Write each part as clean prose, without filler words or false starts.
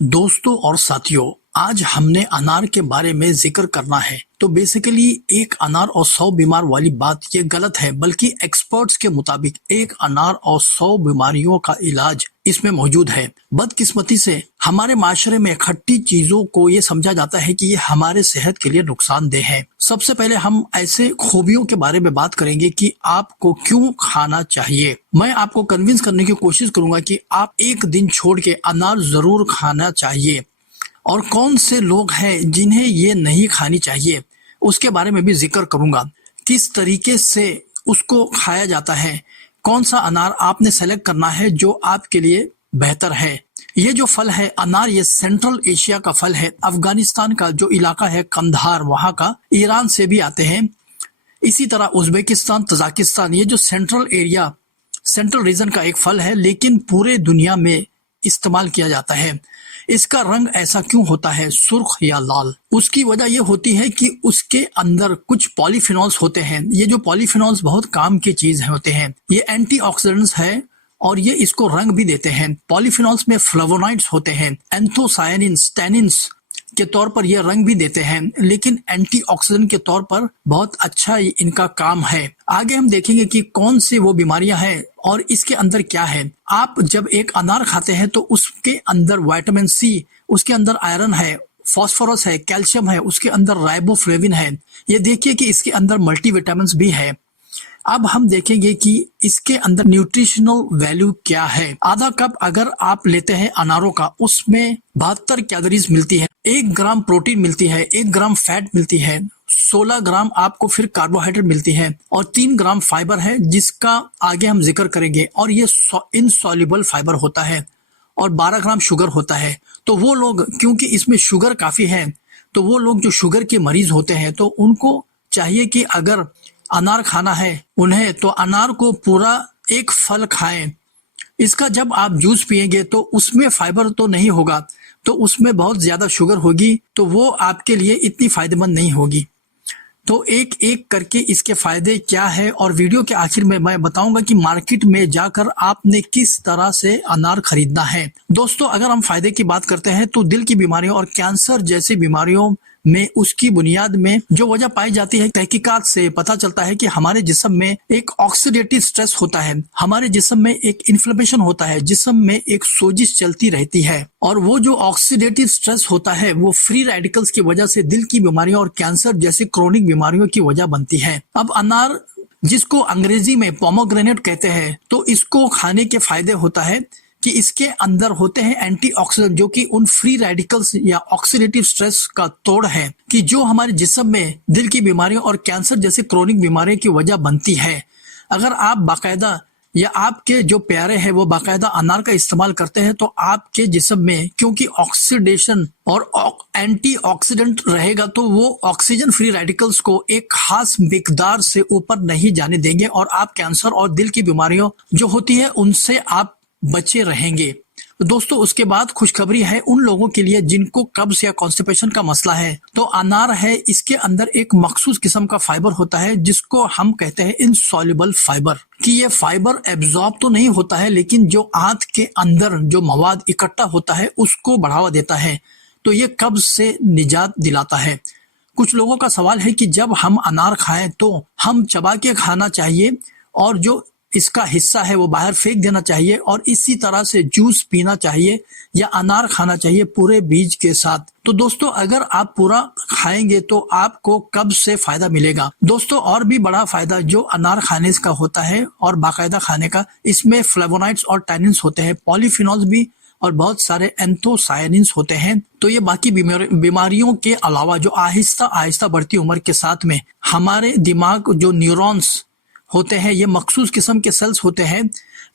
दोस्तों और साथियों, आज हमने अनार के बारे में जिक्र करना है। तो बेसिकली एक अनार और 100 बीमार वाली बात ये गलत है, बल्कि एक्सपर्ट्स के मुताबिक एक अनार और 100 बीमारियों का इलाज इसमें मौजूद है। बदकिस्मती से हमारे माशरे में खट्टी चीजों को ये समझा जाता है कि ये हमारे सेहत के लिए नुकसानदेह है। सबसे पहले हम ऐसे खूबियों के बारे में बात करेंगे कि आपको क्यों खाना चाहिए। मैं आपको कन्विंस करने की कोशिश करूंगा कि आप एक दिन छोड़ के अनार जरूर खाना चाहिए, और कौन से लोग हैं जिन्हें ये नहीं खानी चाहिए उसके बारे में भी जिक्र करूंगा। किस तरीके से उसको खाया जाता है, कौन सा अनार आपने सेलेक्ट करना है जो आपके लिए बेहतर है। ये जो फल है अनार, ये सेंट्रल एशिया का फल है। अफगानिस्तान का जो इलाका है कंधार, वहां का, ईरान से भी आते हैं। इसी तरह उज्बेकिस्तान, तजाकिस्तान, ये जो सेंट्रल रीजन का एक फल है, लेकिन पूरे दुनिया में इस्तेमाल किया जाता है। इसका रंग ऐसा क्यों होता है, सुर्ख या लाल? उसकी वजह यह होती है कि उसके अंदर कुछ पॉलीफिनॉल्स होते हैं। ये जो पॉलीफिनॉल्स बहुत काम की चीज होते हैं। ये एंटीऑक्सीडेंट्स है और ये इसको रंग भी देते हैं। पॉलीफिनॉल्स में फ्लेवोनॉइड्स होते हैं, एंथोसायनिन्स, टैनिन्स के तौर पर ये रंग भी देते हैं, लेकिन एंटीऑक्सीडेंट के तौर पर बहुत अच्छा इनका काम है। आगे हम देखेंगे कि कौन सी वो बीमारियां हैं और इसके अंदर क्या है। आप जब एक अनार खाते हैं तो उसके अंदर विटामिन सी, उसके अंदर आयरन है, फास्फोरस है, कैल्शियम है, उसके अंदर राइबोफ्लेविन है। ये देखिए कि इसके अंदर मल्टीविटामिन्स भी है। अब हम देखेंगे कि इसके अंदर न्यूट्रिशनल वैल्यू क्या है। आधा कप अगर आप लेते हैं अनारों का, उसमें 72 कैलोरीज मिलती है, 1 ग्राम प्रोटीन मिलती है, 1 ग्राम फैट मिलती है, 16 ग्राम आपको फिर कार्बोहाइड्रेट मिलती है और 3 ग्राम फाइबर है, जिसका आगे हम जिक्र करेंगे। और ये इनसॉल्युबल फाइबर होता है और 12 ग्राम शुगर होता है। तो वो लोग, क्योंकि इसमें शुगर काफी है, तो वो लोग जो शुगर के मरीज होते हैं तो उनको चाहिए कि अगर अनार खाना है उन्हें, तो अनार को पूरा एक फल खाएं। इसका जब आप जूस पिएंगे तो उसमें फाइबर तो नहीं होगा, तो उसमें बहुत ज्यादा शुगर होगी, तो वो आपके लिए इतनी फायदेमंद नहीं होगी। तो एक एक करके इसके फायदे क्या है, और वीडियो के आखिर में मैं बताऊंगा कि मार्केट में जाकर आपने किस तरह से अनार खरीदना है। दोस्तों, अगर हम फायदे की बात करते हैं तो दिल की बीमारियों और कैंसर जैसी बीमारियों में उसकी बुनियाद में जो वजह पाई जाती है, तहकीकात से पता चलता है कि हमारे जिस्म में एक ऑक्सीडेटिव स्ट्रेस होता है, हमारे जिस्म में एक इन्फ्लेमेशन होता है, जिस्म में एक सोजिश चलती रहती है, और वो जो ऑक्सीडेटिव स्ट्रेस होता है वो फ्री रेडिकल्स की वजह से दिल की बीमारियों और कैंसर जैसी क्रोनिक बीमारियों की वजह बनती है। अब अनार, जिसको अंग्रेजी में पोमोग्रेनेट कहते हैं, तो इसको खाने के फायदे होता है कि इसके अंदर होते हैं एंटीऑक्सीडेंट, जो कि उन फ्री रेडिकल्स या ऑक्सीडेटिव स्ट्रेस का तोड़ है कि जो हमारे जिस्म में दिल की बीमारियों और कैंसर जैसे क्रोनिक बीमारियों की वजह बनती है। अगर आप बाकायदा या आपके जो प्यारे हैं वो बाकायदा अनार का इस्तेमाल करते हैं, तो आपके जिस्म में क्योंकि ऑक्सीडेशन और एंटीऑक्सीडेंट रहेगा, तो वो ऑक्सीजन फ्री रेडिकल्स को एक खास मिकदार से ऊपर नहीं जाने देंगे, और आप कैंसर और दिल की बीमारियों जो होती है उनसे आप बचे रहेंगे। दोस्तों, उसके बाद खुशखबरी है उन लोगों के लिए जिनको कब्ज या कॉन्स्टिपेशन का मसला है। तो अनार है, इसके अंदर एक मखसूस किस्म का फाइबर होता है जिसको हम कहते हैं इनसॉल्युबल फाइबर, कि ये फाइबर एब्जॉर्ब तो नहीं होता है, लेकिन जो आंत के अंदर जो मवाद इकट्ठा होता है उसको बढ़ावा देता है, तो ये कब्ज से निजात दिलाता है। कुछ लोगों का सवाल है कि जब हम अनार खाएं तो हम चबा के खाना चाहिए और जो इसका हिस्सा है वो बाहर फेंक देना चाहिए, और इसी तरह से जूस पीना चाहिए या अनार खाना चाहिए पूरे बीज के साथ। तो दोस्तों, अगर आप पूरा खाएंगे तो आपको कब्ज से फायदा मिलेगा। दोस्तों, और भी बड़ा फायदा जो अनार खाने का होता है और बाकायदा खाने का, इसमें फ्लेवोनॉइड्स और टैनिन्स होते हैं, पॉलीफिनॉल्स भी, और बहुत सारे एंथोसायनिन्स होते हैं। तो ये बाकी बीमारियों के अलावा जो आहिस्ता आहिस्ता बढ़ती उम्र के साथ में हमारे दिमाग, जो न्यूरॉन्स होते हैं, ये मखसूस किस्म के सेल्स होते हैं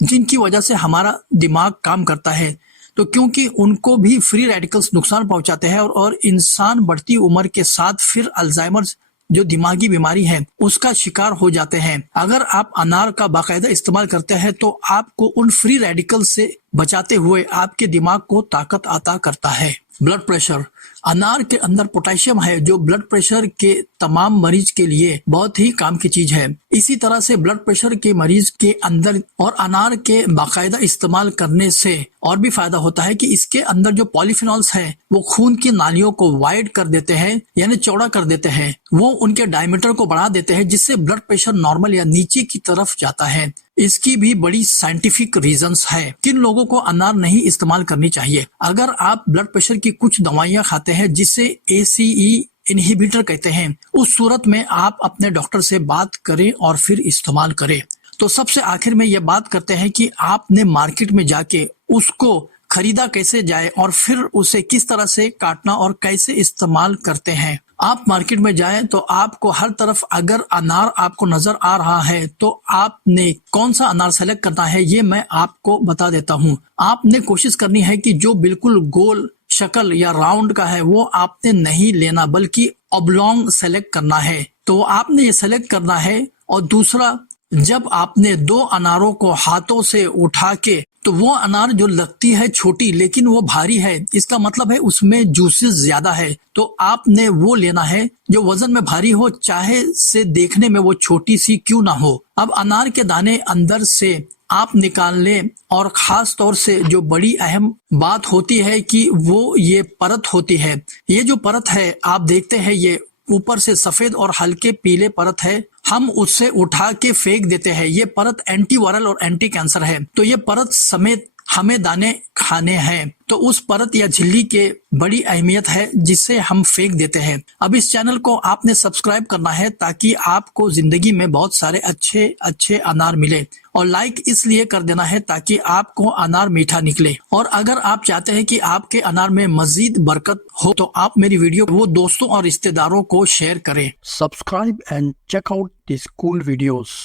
जिनकी वजह से हमारा दिमाग काम करता है। तो क्योंकि उनको भी फ्री रेडिकल्स नुकसान पहुंचाते हैं, और इंसान बढ़ती उम्र के साथ फिर अल्जाइमर जो दिमागी बीमारी है उसका शिकार हो जाते हैं। अगर आप अनार का बाकायदा इस्तेमाल करते हैं तो आपको उन फ्री रेडिकल से बचाते हुए आपके दिमाग को ताकत अता करता है। ब्लड प्रेशर, अनार के अंदर पोटेशियम है जो ब्लड प्रेशर के तमाम मरीज के लिए बहुत ही काम की चीज है। इसी तरह से ब्लड प्रेशर के मरीज के अंदर और अनार के बाकायदा इस्तेमाल करने से और भी फायदा होता है कि इसके अंदर जो पॉलीफिनॉल्स है वो खून की नालियों को वाइड कर देते हैं, यानी चौड़ा कर देते हैं। वो उनके डायमीटर को बढ़ा देते हैं जिससे ब्लड प्रेशर नॉर्मल या नीचे की तरफ जाता है। इसकी भी बड़ी साइंटिफिक रीजंस है। किन लोगों को अनार नहीं इस्तेमाल करनी चाहिए? अगर आप ब्लड प्रेशर की कुछ दवाइयां खाते हैं जिसे ACE इनहिबिटर कहते हैं, उस सूरत में आप अपने डॉक्टर से बात करें और फिर इस्तेमाल करें। तो सबसे आखिर में ये बात करते हैं कि आपने मार्केट में जाके उसको खरीदा कैसे जाए और फिर उसे किस तरह से काटना और कैसे इस्तेमाल करते हैं। आप मार्केट में जाएं तो आपको हर तरफ अगर अनार आपको नजर आ रहा है तो आपने कौन सा अनार सेलेक्ट करना है ये मैं आपको बता देता हूँ। आपने कोशिश करनी है कि जो बिल्कुल गोल शक्ल या राउंड का है वो आपने नहीं लेना बल्कि ऑब्लॉन्ग सेलेक्ट करना है। तो आपने ये सेलेक्ट करना है। और दूसरा, जब आपने दो अनारों को हाथों से उठा के, तो वो अनार जो लगती है छोटी लेकिन वो भारी है, इसका मतलब है उसमें जूसेस ज्यादा है। तो आपने वो लेना है जो वजन में भारी हो, चाहे से देखने में वो छोटी सी क्यों ना हो। अब अनार के दाने अंदर से आप निकाल लें और खास तौर से जो बड़ी अहम बात होती है कि वो ये परत होती है। ये जो परत है आप देखते हैं ये ऊपर से सफेद और हल्के पीले परत है, हम उससे उठा के फेंक देते हैं। ये परत एंटी वायरल और एंटी कैंसर है। तो ये परत समेत हमें दाने खाने हैं। तो उस परत या झिल्ली के बड़ी अहमियत है जिसे हम फेंक देते हैं। अब इस चैनल को आपने सब्सक्राइब करना है ताकि आपको जिंदगी में बहुत सारे अच्छे अच्छे अनार मिले, और लाइक इसलिए कर देना है ताकि आपको अनार मीठा निकले। और अगर आप चाहते हैं कि आपके अनार में मजीद बरकत हो तो आप मेरी वीडियो वो दोस्तों और रिश्तेदारों को शेयर करें। Subscribe and check out these cool videos.